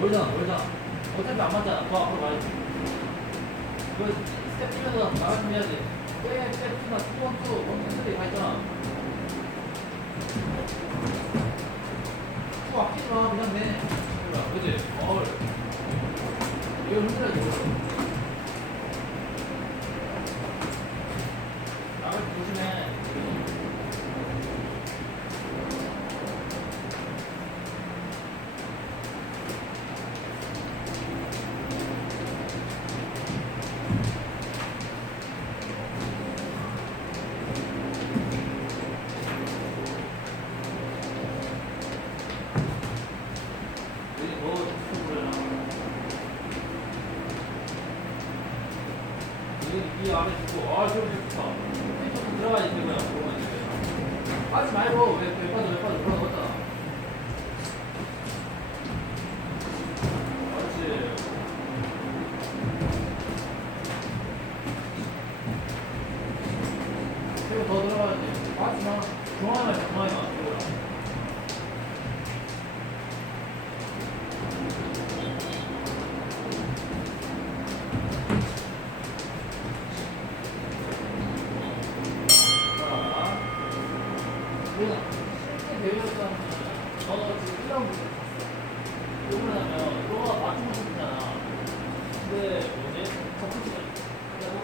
멀잖아, 멀잖아. 어차피 안 맞잖아. 더 앞으로 가야지. 이거 스텝 뛰면서 나가 준비해야지. 왜 스텝 뛰나 투, 원, 투, 원, 투, 쓰리 다 있잖아. 투 아끼지 마. 그냥 내. 그지? 어, 이거 이거. 이 안에 주고 아 저기 좋다 좀 들어가야지 되고요 그러면 이제 빠지 말고 왜, 왜 빠져 왜 빠져 그러넣었잖아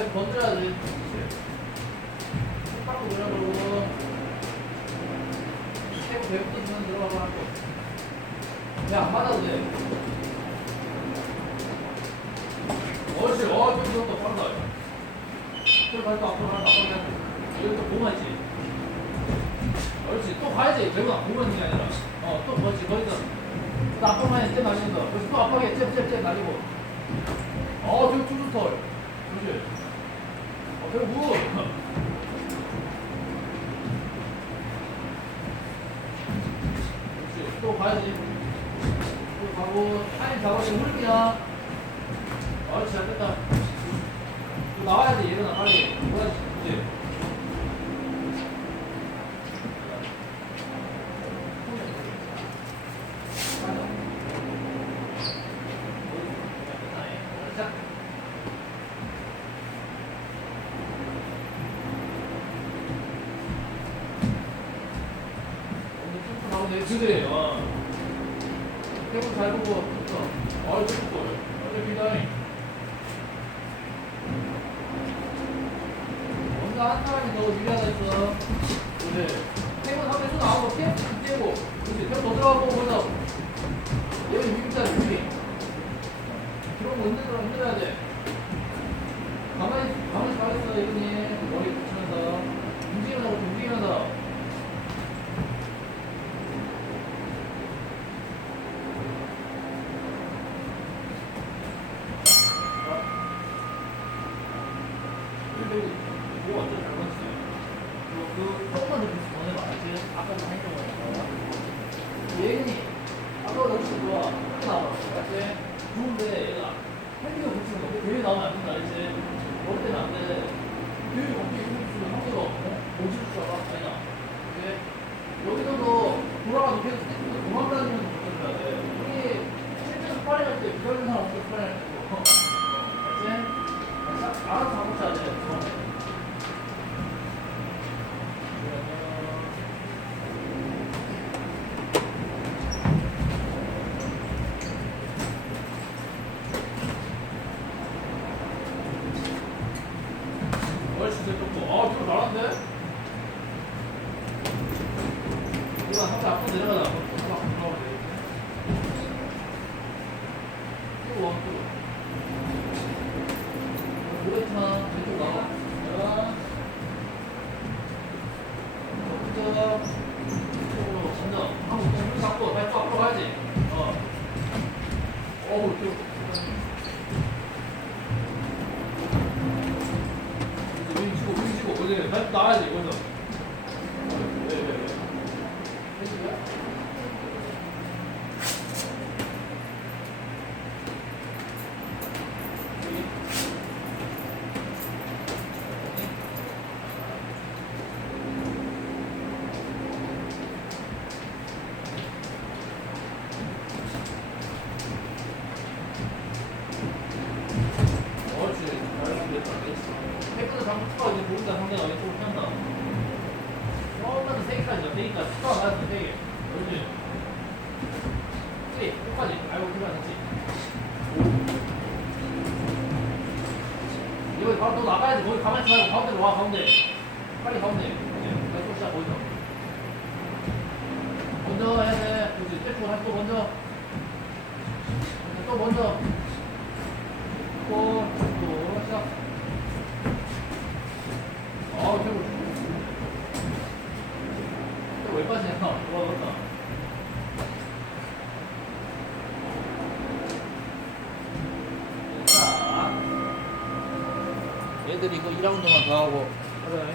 어, 몇 던져야지. 똑바로 노려보고. 세고 배부터 주면 들어가고 하고. 야안 맞아도 돼. 옳지, 어, 좀 좋다, 빠르다. 앞으로 갈까, 앞으로 갈까, 앞으로 갈까. 여기 또 보면 있지. 옳지, 또 가야지. 대구나, 보면 있는 게 아니라. 어, 또 그렇지, 거기서. 해, 쟤 날리는 거. 그래서 또 쟤, 쟤 날리고. 어, 저기 투수 털. 그렇지. 또 가고, 타임 잡아서 흐르기야. 어, 잘 됐다. 또 나와야지, 얘들아, 빨리. 뭐야지, 그지? 자. 오늘 그지? 어. 태국 잘 보고, 됐어. 어, 좋고. 어제 비다니. 뭔가 한 사람이 더 유리하다 했어. 그래. 태국 한에서 나오고 피해 떼고. 그렇지. 태국 더 들어가고 거기서 여기 위입자 위기. 그런 거 흔들어 흔들어야 돼. 가만히 가만히 가 있어 이분이 머리 붙이면서 움직이면서 움직이면서. 근데 이거 완전 잘 맞지? 알지? 좋은데 얘가 헬기가 붙이는 거. 대회 나오면 안 된다. 알지? 머리 때는. 대회 갑자기 이렇게 붙이면 형들어. 어? 오실 줄 알아? 아니다. 근데 여기서도 돌아가서 계속 도망다니면서 붙여줘야 돼. 우리 실제로 스파링 할때 비교하는 사람 없어 스파링 할 때도. 어. 알지? 알아서 잡아줘야 돼. 중간에. 어, 진짜 좋고. 아, 좀 잘하는데? 앞에 앞으로 내려가자. 앞으로 들어가면 되겠지. 또 와, 또. 모래타 왼쪽 나와. 이쪽으로 먼저 한번 좀 잡고 앞으로 가야지. 어. 어우, 좀. 윙 치고 어디 다시 여기 바로 또 나가야지. 거기 가만히 있지 말고 가운데로 와. 가운데. 빨리 가운데. 네. 나또 시작 보이죠? 먼저 해야 돼. 그렇지. 떼고 다시 또 먼저. 또 먼저. 또, 또, 시작. 아, 최고. 또왜 빠지냐? 돌아갔다. 자. 얘들이 이거 2라운드만 더 하고. 그래.